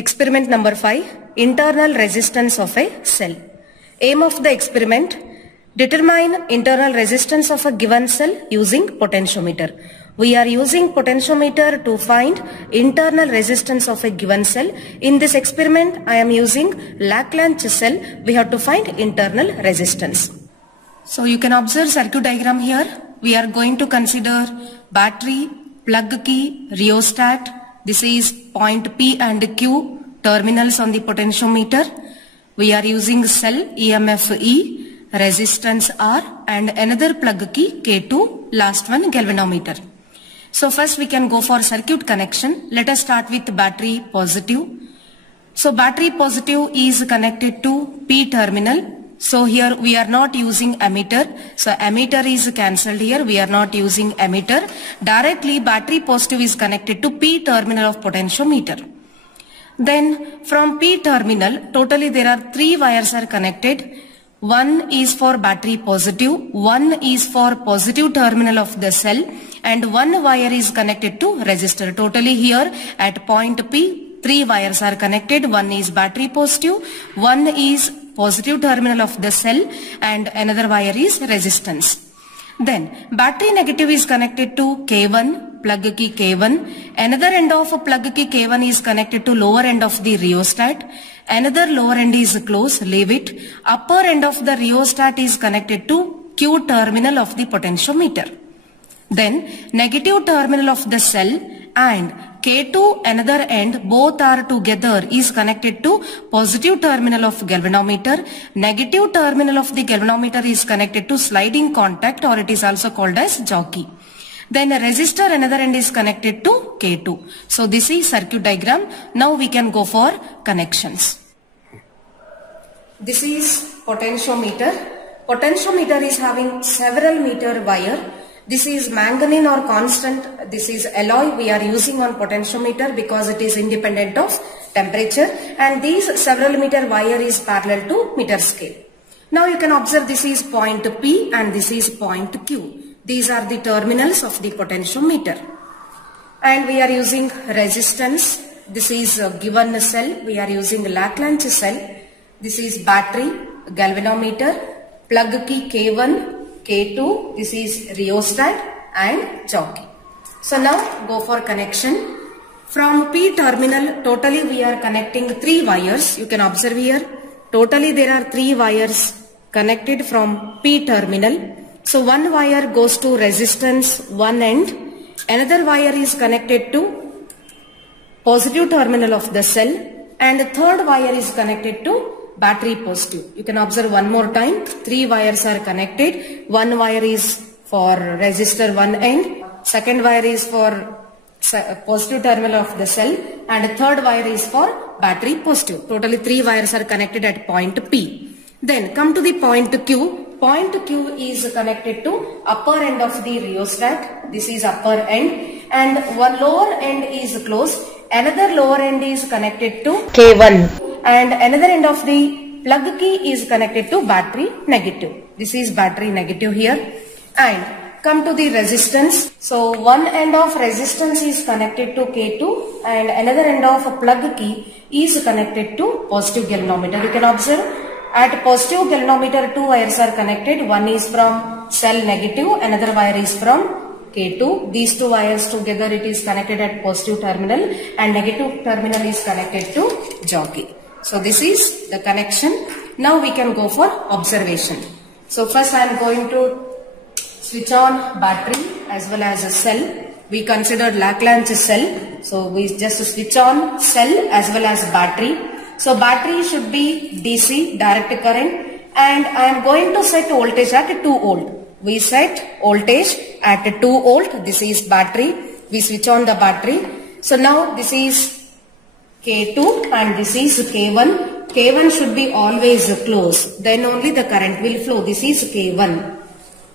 Experiment number 5, internal resistance of a cell. Aim of the experiment, determine internal resistance of a given cell using potentiometer. We are using potentiometer to find internal resistance of a given cell. In this experiment, I am using Lagrange cell. We have to find internal resistance. So you can observe circuit diagram here. We are going to consider battery, plug key, rheostat. This is point P and Q, terminals on the potentiometer. We are using cell EMF E, resistance R, and another plug key K2, last one galvanometer. So first we can go for circuit connection. Let us start with battery positive. So battery positive is connected to P terminal. So here we are not using ammeter. So ammeter is cancelled here. We are not using ammeter. Directly battery positive is connected to P terminal of potentiometer. Then from P terminal, totally there are 3 wires are connected. One is for battery positive, one is for positive terminal of the cell, and one wire is connected to resistor. Totally here at point P, 3 wires are connected. One is battery positive, one is positive terminal of the cell, and another wire is resistance. Then battery negative is connected to K1, plug key K1. Another end of plug key K1 is connected to lower end of the rheostat. Another lower end is closed, leave it. Upper end of the rheostat is connected to Q terminal of the potentiometer. Then negative terminal of the cell and K2 another end, both are together, is connected to positive terminal of galvanometer. Negative terminal of the galvanometer is connected to sliding contact, or it is also called as jockey. Then a resistor another end is connected to K2. So this is circuit diagram. Now we can go for connections. This is potentiometer. Potentiometer is having several meter wire. This is manganese or constant. This is alloy we are using on potentiometer because it is independent of temperature, and these several meter wire is parallel to meter scale. Now you can observe this is point P and this is point Q. These are the terminals of the potentiometer. And we are using resistance. This is a given cell. We are using Lagrange cell. This is battery, galvanometer, plug key K1, K2, this is rheostat and jockey. So now go for connection. From P terminal, totally we are connecting 3 wires. You can observe here. Totally there are 3 wires connected from P terminal. So one wire goes to resistance one end. Another wire is connected to positive terminal of the cell. And the third wire is connected to battery positive. You can observe one more time. 3 wires are connected. One wire is for resistor one end. Second wire is for positive terminal of the cell. And the third wire is for battery positive. Totally 3 wires are connected at point P. Then come to the point Q. Point Q is connected to upper end of the rheostat. This is upper end. And one lower end is closed. Another lower end is connected to K1. And another end of the plug key is connected to battery negative. This is battery negative here. And come to the resistance. So one end of resistance is connected to K2 and another end of plug key is connected to positive galvanometer. You can observe at positive galvanometer 2 wires are connected. One is from cell negative, another wire is from K2. These 2 wires together it is connected at positive terminal and negative terminal is connected to jockey. So this is the connection. Now we can go for observation. So first I am going to switch on battery as well as a cell. We considered Lagrange cell. So we just switch on cell as well as battery. So battery should be DC, direct current, and I am going to set voltage at 2 volt. We set voltage at 2 volt. This is battery. We switch on the battery. So now this is K2 and this is K1. K1 should be always closed. Then only the current will flow. This is K1.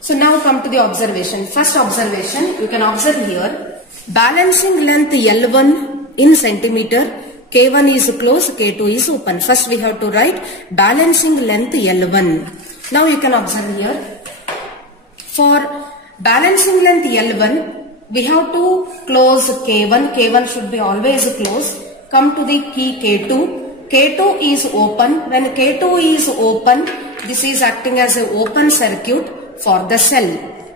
So now come to the observation. First observation, you can observe here. Balancing length L1 in centimeter. K1 is closed, K2 is open. First we have to write balancing length L1. Now you can observe here. For balancing length L1, we have to close K1. K1 should be always closed. come to the key K2. K2 is open. When K2 is open, this is acting as an open circuit for the cell.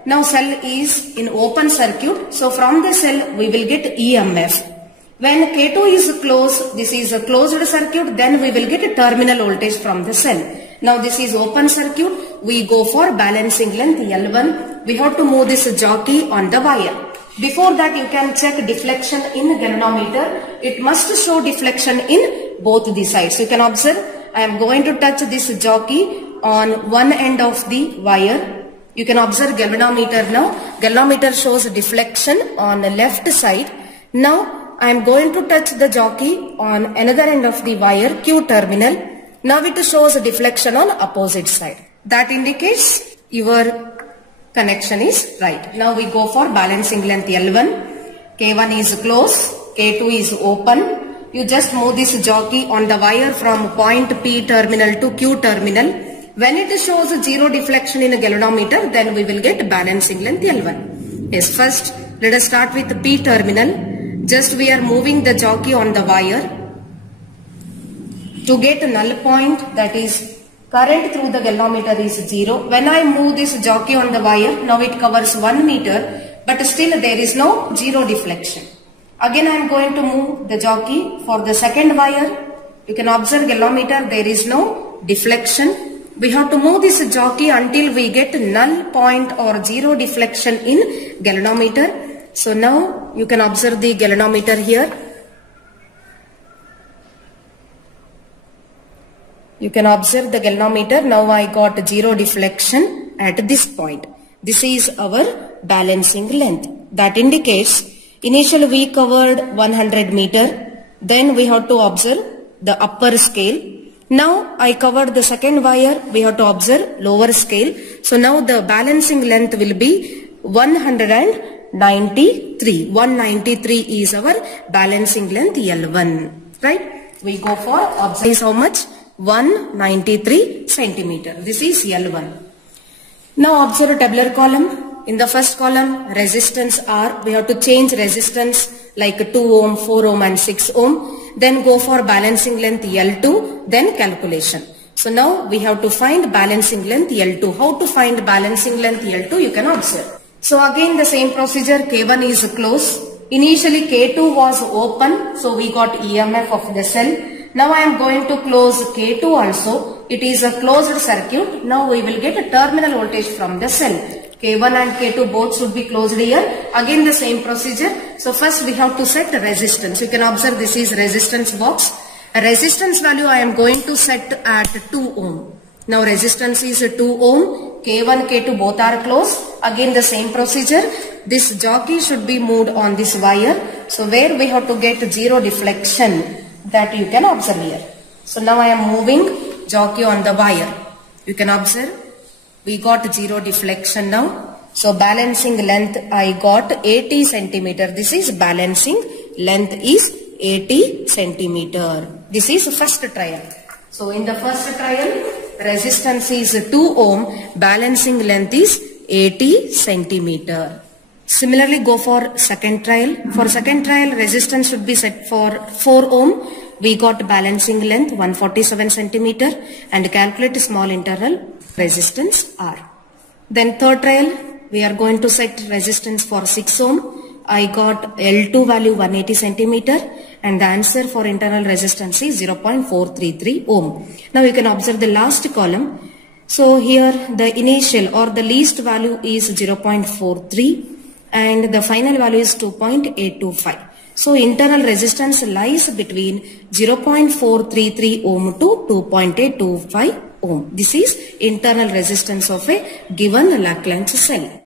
Now cell is in open circuit, so from the cell we will get EMF. When K2 is closed, this is a closed circuit, then we will get a terminal voltage from the cell. Now this is open circuit, we go for balancing length L1. We have to move this jockey on the wire. Before that you can check deflection in galvanometer. It must show deflection in both the sides. You can observe, I am going to touch this jockey on one end of the wire. You can observe galvanometer now. Galvanometer shows deflection on the left side. Now I am going to touch the jockey on another end of the wire, Q terminal. Now it shows a deflection on opposite side. That indicates your connection is right. Now we go for balancing length L1. K1 is closed, K2 is open. You just move this jockey on the wire from point P terminal to Q terminal. When it shows zero deflection in a galvanometer, then we will get balancing length L1. Yes, first let us start with P terminal. Just we are moving the jockey on the wire to get a null point, that is current through the galvanometer is 0. When I move this jockey on the wire, now it covers 1 meter, but still there is no zero deflection. Again I am going to move the jockey for the second wire. You can observe galvanometer, there is no deflection. We have to move this jockey until we get null point or zero deflection in galvanometer. So now you can observe the galvanometer here. You can observe the galvanometer. Now I got zero deflection at this point. This is our balancing length. That indicates initially we covered 100 meter. Then we have to observe the upper scale. Now I covered the second wire. We have to observe lower scale. So now the balancing length will be 193. 193 is our balancing length L1. Right? We go for observe how much? 193 centimeter. This is L1. Now observe a tabular column. In the first column, resistance R. We have to change resistance like 2 ohm, 4 ohm and 6 ohm. Then go for balancing length L2. Then calculation. So now we have to find balancing length L2. How to find balancing length L2? You can observe. So again the same procedure, K1 is closed. Initially K2 was open, so we got EMF of the cell. Now I am going to close K2 also. It is a closed circuit. Now we will get a terminal voltage from the cell. K1 and K2 both should be closed here. Again the same procedure. So first we have to set resistance. You can observe this is resistance box. A resistance value I am going to set at 2 ohm. Now resistance is 2 ohm. K1, K2 both are closed. Again the same procedure. This jockey should be moved on this wire. So where we have to get zero deflection, that you can observe here. So now I am moving jockey on the wire. You can observe we got zero deflection now. So balancing length I got 80 centimeter. This is balancing length is 80 centimeter. This is first trial. So in the first trial, resistance is 2 ohm, balancing length is 80 centimeter. Similarly, go for second trial. For second trial, resistance should be set for 4 ohm. We got balancing length 147 centimeter and calculate small interval resistance R. Then third trial, we are going to set resistance for 6 ohm. I got L2 value 180 centimeter and the answer for internal resistance is 0.433 ohm. Now you can observe the last column. So here the initial or the least value is 0.43 and the final value is 2.825. So internal resistance lies between 0.433 ohm to 2.825 ohm. This is internal resistance of a given Lagrange cell.